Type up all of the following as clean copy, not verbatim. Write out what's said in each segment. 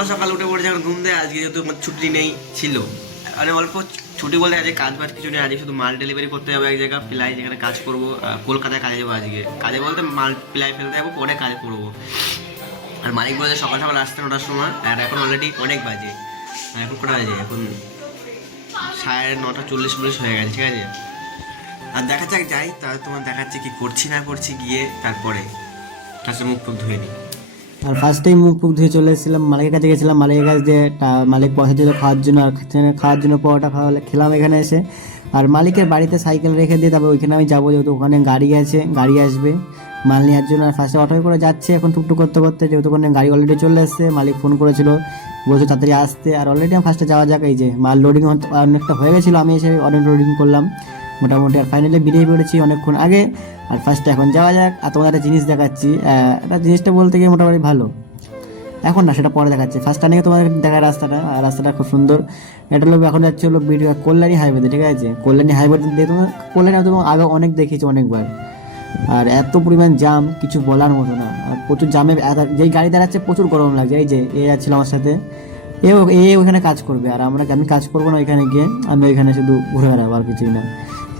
সকাল সকাল উঠে পড়েছে এখন ঘুম দেয়। আজকে যেহেতু আমার ছুটি নেই ছিল, মানে অল্প ছুটি বলতে আজকে কাজ বাজ কিছু নেই। আজকে শুধু মাল ডেলিভারি করতে যাবো এক জায়গায় প্লাই, যেখানে কাজ করবো। কলকাতায় কাজে যাবো আজকে। কাজে বলতে মাল প্লাই ফেলতে যাবো, পরে কাজ করবো। আর মালিক বলেছে সকাল সকাল আসতে 9টার সময়, আর এখন অলরেডি অনেক বাজে। এখন কটা বাজে? এখন 9:40 হয়ে গেছে, ঠিক আছে। আর দেখা যাক যাই, তাহলে তোমার দেখাচ্ছে কি করছি না করছি গিয়ে, তারপরে কাছে মুখ টুক ধুয়ে নিই। আর ফার্স্টেই মুখ ফুক ধুয়ে চলে এসেছিলাম, মালিকের কাছে গেছিলাম। মালিকের কাছে দিয়ে মালিক পয়সা দিল খাওয়ার জন্য, আর খাওয়ার জন্য পরোটা খেলাম এখানে এসে। আর মালিকের বাড়িতে সাইকেল রেখে দিয়ে তারপর ওইখানে আমি যাবো, যেহেতু ওখানে গাড়ি আছে, গাড়ি আসবে মাল নেওয়ার জন্য। আর ফার্স্টে অটোয় করে যাচ্ছে এখন টুকটুক করতে করতে, যেহেতু ওখানে গাড়ি অলরেডি চলে এসছে। মালিক ফোন করেছিল, বলছে তাড়াতাড়ি আসতে। আর অলরেডি আমি ফার্স্টে যাওয়া যাক। এই যে মাল লোডিং অনেকটা হয়ে গেছিলো, আমি এসে অনেক লোডিং করলাম মোটামুটি। আর ফাইনালি বেরিয়ে পড়েছি অনেকক্ষণ আগে। আর ফার্স্টে এখন যাওয়া যাক। আর তোমাদের একটা জিনিস দেখাচ্ছি, একটা জিনিসটা বলতে গিয়ে মোটামুটি ভালো, এখন না সেটা পরে দেখাচ্ছি। ফার্স্ট টার্নিংয়ে তোমাদের দেখায় রাস্তাটা, আর রাস্তাটা খুব সুন্দর। এটা হলো এখন যাচ্ছে হলো কল্যাণী হাইওয়েতে, ঠিক আছে। কল্যাণী হাইওয়ে দিয়ে তোমার কল্যাণী তোমার আগে অনেক দেখেছি অনেকবার। আর এত পরিমাণ জাম কিছু বলার মতো না। আর প্রচুর জামে যেই গাড়ি দাঁড়াচ্ছে প্রচুর গরম লাগছে। এই যে এ যাচ্ছিল আমার সাথে, এ ওখানে কাজ করবে, আর আমি কাজ করবো না ওইখানে গিয়ে। আমি ওইখানে শুধু ঘুরে বেড়াবো, আর কিছুই না।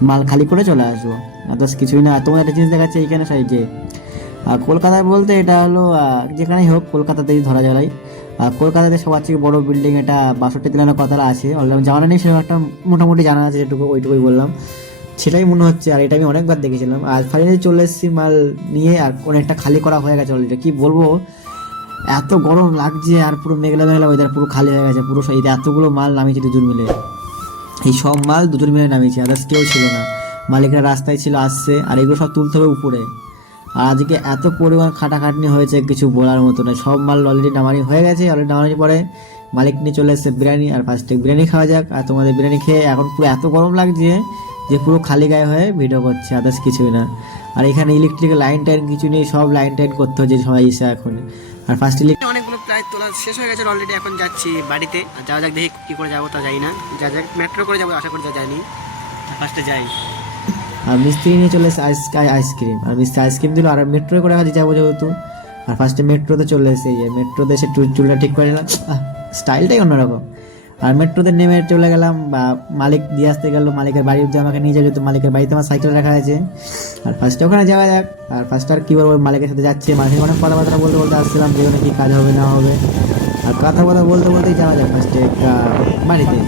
মাল খালি করে চলে আসবো, আর কিছুই না। আর তোমার একটা জিনিস দেখাচ্ছে এইখানে সাইডে। আর কলকাতায় বলতে এটা হলো যেখানেই হোক কলকাতাতেই ধরা যায়। আর কলকাতাতে সবার থেকে বড় বিল্ডিং এটা 62 তলার কথা আছে। অলরেডি জানা নেই, সেরকম একটা মোটামুটি জানা আছে, যেটুকু ওইটুকুই বললাম, সেটাই মনে হচ্ছে। আর এটা আমি অনেকবার দেখেছিলাম। আর ফাইনালি চলে এসেছি মাল নিয়ে, আর অনেকটা খালি করা হয়ে গেছে অলরেডি। কি বলবো, এত গরম লাগছে, আর পুরো মেঘলা মেঘলা ওয়েদার, পুরো খালি হয়ে গেছে পুরো। এই এতগুলো মাল নামিয়েছি দুজন মিলে, এই সব মাল দুজন মিলে নামিয়েছি, আদার্স কেউ ছিল না। মালিকরা রাস্তায় ছিল, আসছে। আর এগুলো সব তুলতে হবে উপরে। আর আজকে এত পরিমাণ খাটাখাটনি হয়েছে কিছু বলার মতো না। সব মাল অলরেডি নামানি হয়ে গেছে। অলরেডি নামানোর পরে মালিক নিয়ে চলে এসেছে বিরিয়ানি। আর ফার্স্টে বিরিয়ানি খাওয়া যাক। আর তোমাদের বিরিয়ানি খেয়ে এখন পুরো এত গরম লাগছে যে পুরো খালি গায়ে হয়ে ভিডিও করছে, আদার্স কিছুই না। আর এখানে ইলেকট্রিক লাইন টাইন কিছু নেই, সব লাইন টাইন করতে হচ্ছে সবাই এসে এখন। আর ফার্স্টে অনেকগুলো প্রায় তোলা শেষ হয়ে গেছে অলরেডি। এখন যাচ্ছি বাড়িতে, যাওয়া যাক, দেখি কী করে যাবো তা যাই না। যা যাক মেট্রো করে যাবো, আশা করি যা জানি। ফার্স্টে যাই। আর মিস্ত্রি নিয়ে চলে এসে আইসক্রিম, আর মিস্ত্রি আইসক্রিম দিল। আর মেট্রো করে কাজে যাবো যেহেতু, আর ফার্স্টে মেট্রোতে চলে এসে মেট্রোতে এসে চুলটা ঠিক করে নিলাম, স্টাইলটাই অন্যরকম। আর মেট্রোতে নেমে চলে গেলাম, বা মালিক দিয়ে আসতে গেল, মালিকের বাড়ি অব্দি আমাকে নিয়ে যাবে, যেহেতু মালিকের বাড়িতে আমার সাইকেল রাখা আছে। আর ফার্স্টে ওখানে যাওয়া যাক। আর ফার্স্টে আর কী বলবো, মালিকের সাথে যাচ্ছে, মালিকের অনেক কথাবার্তা বলতে বলতে আসছিলাম, যে কি কাজ হবে না হবে। আর কথা বলতে বলতেই যাওয়া যাক ফার্স্টে বাড়িতে।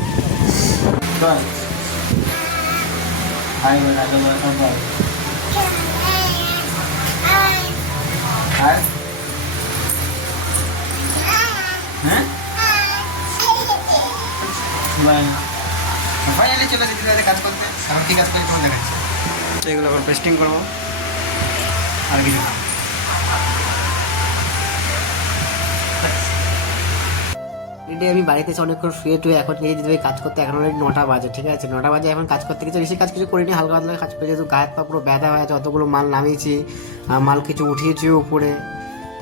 Hai mình ăn cơm xong rồi. Hả? Hả? Vâng. Finally চলে যেতে হবে কাজ করতে। কারণ কি কাজ করে তোমার দেখাচ্ছি। তো এগুলো আবার পেস্টিং করবো, আর কিছু না। আমি বাড়িতে এসে অনেকক্ষণ শুয়ে টুয়ে এখন নিয়ে যেতে কাজ করতে। এখন অলরেডি 9টা বাজে, ঠিক আছে। 9টা বাজে এখন কাজ করতে কিছু বেশি কাজ কিছু করিনি, হালকা হালকা কাজ করে, যেহেতু গায়ের পা পুরো ব্যথা হয়ে আছে। অতগুলো মাল নামিয়েছি, মাল কিছু উঠিয়েছি উপরে।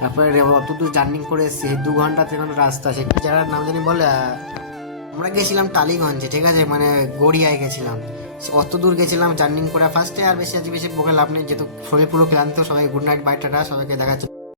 তারপরে অত দূর জার্নি করে এসেছি, 2 ঘন্টা থেকে রাস্তা। সে কি জায়গার নাম জানি বলে, আমরা গেছিলাম টালিগঞ্জে, ঠিক আছে, মানে গড়িয়ায় গেছিলাম। অত দূর গেছিলাম জার্নি করে ফার্স্টে। আর বেশি বকে লাভ নেই, যেহেতু শরীর পুরো ক্লান্ত। সবাই গুড নাইট, বাই, টাটা, সবাইকে দেখাচ্ছে।